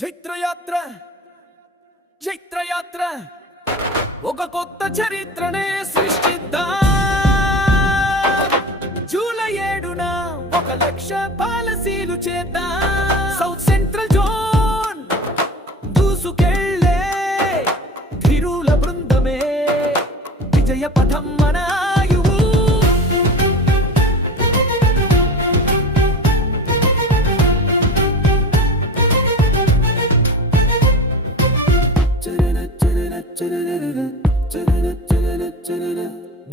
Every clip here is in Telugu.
జైత్రయాత్ర జైత్రయాత్ర ఒక కొత్త చరిత్రనే సృష్టిద్దాం. జూలై 7న 1,00,000 పాలసీలు చేద్దాం. సౌత్ సెంట్రల్ జోన్ దూసుకెళ్ళే ధీరుల బృందమే విజయ పథం మన ఆయువు.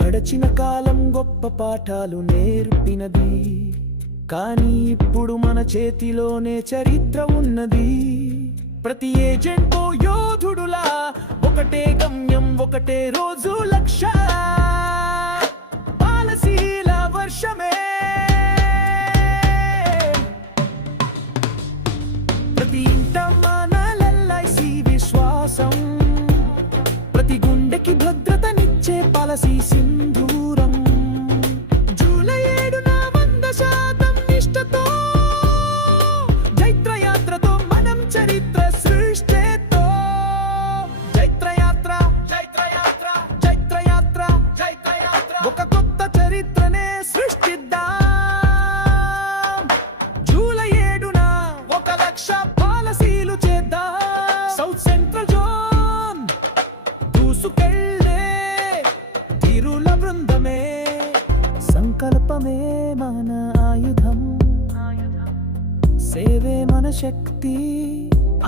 గడచిన కాలం గొప్ప పాఠాలు నేర్పినది, కానీ ఇప్పుడు మన చేతిలోనే చరిత్ర ఉన్నది. ప్రతి ఏజెంట్ ఓ యోధుడులా, ఒకటే గమ్యం ఒకటే రోజు లక్ష పాలసీల వర్షమే. ప్రతి ఇంట మన ఎల్ఐసి విశ్వాసం, ప్రతి గుండెకి భద్రతనిచ్చే పాలసీ సింధూరం. జూలై 7న 100% నిష్ఠతో జైత్రయాత్రతో మనం చరిత్ర సృష్టితో. జైత్రయాత్ర జైత్రయాత్ర జైత్రయాత్ర జైత్రయాత్ర ఒక కొత్త చరిత్రనే సృష్టిద్దాం. జూలై 7న 1,00,000 పాలసీలు చేద్దాం. సౌత్ సెంట్రల్ జోన్ దూసుకెళ్ళే ధీరుల బృందమే. సంకల్పమే మన ఆయుధం, సేవే మన శక్తి.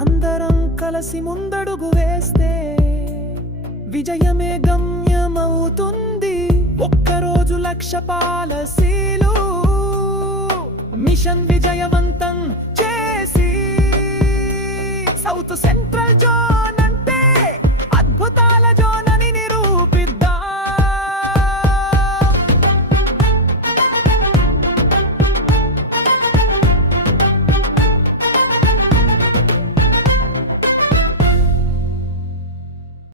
అందరం కలిసి ముందడుగు వేస్తే విజయమే గమ్యమవుతుంది. ఒక్కరోజు 1,00,000 పాలసీలు మిషన్ విజయవంతం చేసి సౌత్ సెంట్రల్ జోన్